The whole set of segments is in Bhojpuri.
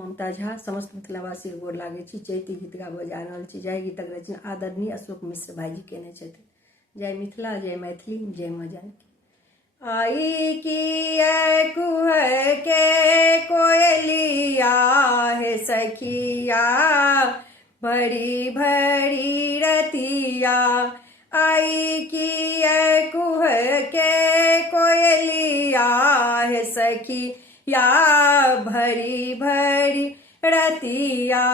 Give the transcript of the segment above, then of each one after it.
ममता झा समस्त मिथिलावासी गोर लागे छी। चैती गीत गाबऽ जा रहल छी। जय गीतक रचना आदरणीय अशोक मिश्र भाईजी केने छथिन। जय मिथिला, जय मैथिली, जय माँ जानकी। आई की कुह के कोयलिया है सखिया, भरी भरी रतिया। आई की कुह के कोयलिया है सखिया, भरी भरी रतिया।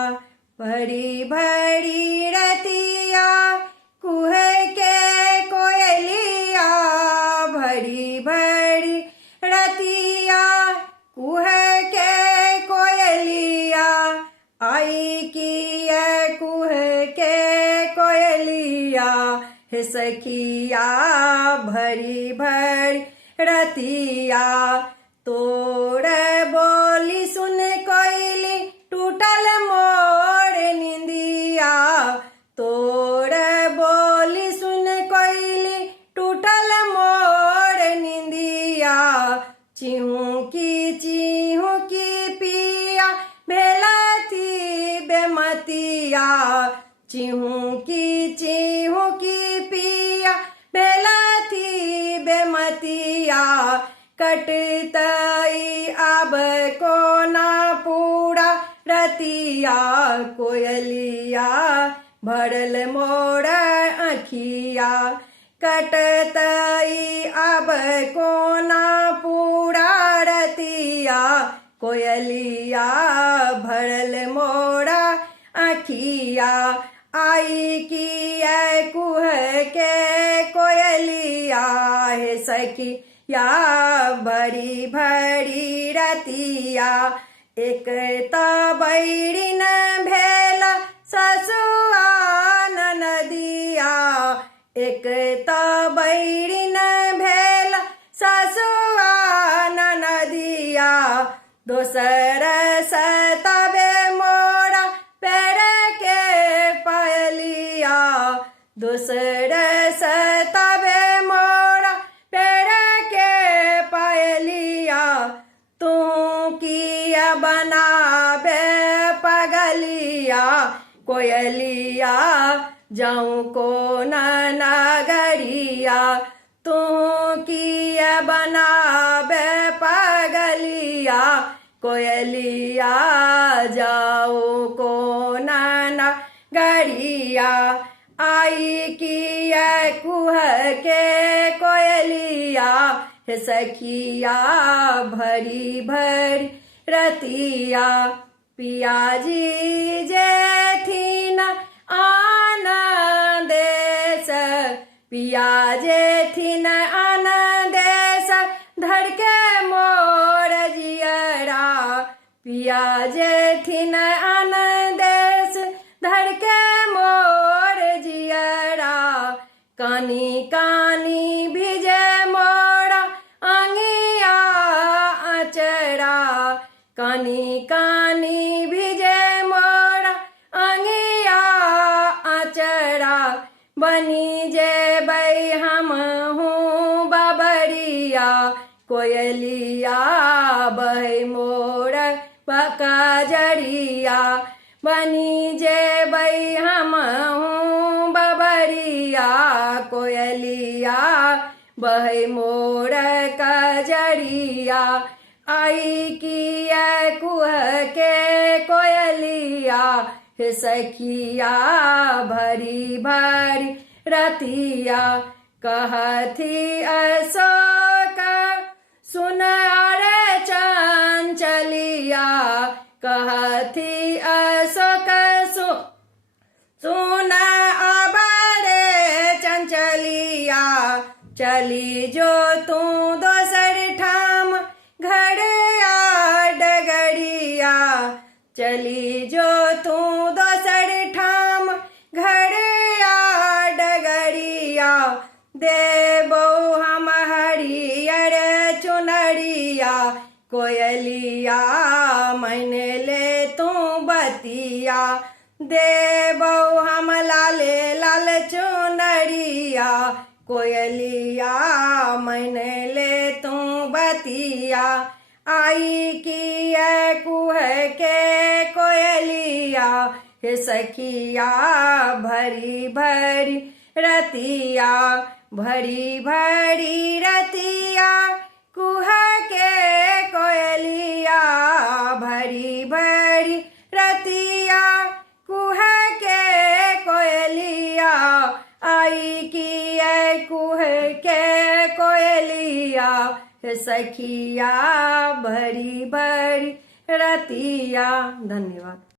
भरी भरी रतिया कुह के कोयलिया, भरी भरी रतिया कुह के कोयलिया। आई की कुह के कोयलिया हे सखिया, भरी भरी रतिया। तोर बोली सुन कोयली टूटल मोर निंदिया। तोर बोली सुन कोयली टूटल मोर निंदिया। चिहू की पिया भेलती बेमतिया। चिहू की पिया भेलती बेमतिया। कटतई अब कोना पूरा रतिया, कोयलिया भरल मोर अखिया। कटतई अब कोना पूरा रतिया, कोयलिया भरल मोरा अखिया। आई की कुह के कोयलिया हे सखिया, भरी भरी रतिया। एक त बैरिन भेल ससुआ ननदिया। एक त बैरिन भेल ससुआ ननदिया। दोसर सतबे मोरा पैर के पायलिया। दोसर सतबे मोरा पैर के पायलिया। तू किया बनाबे पगलिया, कोयलिया जाऊं को नगरिया। तू किया बनाबे पगलिया, कोयलिया जाऊं को नगरिया। आई की कुह के कोयलिया हे सखिया, भरी भरी रतिया। पियाजी जेठिन आनंदेश, पिया जेठिन आनंदेश धड़के मोर जियरा। पिया जेठिन आनंदेश धड़के मोर जियरा। कानी कानी भिजे मोरा आंगिया अचरा। कानी कानी भिजे मोरा आंगिया अचरा। बनी जेबै हम हूँ बबरिया, कोयलिया बहे मोर बकजरिया। बनी जेबै हम हूँ बबरिया, कोयलिया बहे मोर कजरिया। आई की कुह के कोयलिया हे सखिया, भरी भरी रतिया। कहथी अशोक सुन रे चंचलिया। कहथी अशोक सुन अब रे चंचलिया। चली जो तू दोसर ठाम घर आ डगरिया। चली जो तू दोसर ठाम घर आ डगरिया। देबो हम हरियर चुनरिया, कोयलिया मान ले तू बतिया। देबो हम लाले लाल चुनरिया, कोयलिया मान ले तू बतिया। आई की कुह के चंचलिया हे सखिया भरी भरी रतिया भरी भरी रतिया कुह के कोयलिया भरी भरी रतिया कुह के कोयलिया आई की कुह के कोयलिया सखिया भरी भरी रतिया। धन्यवाद।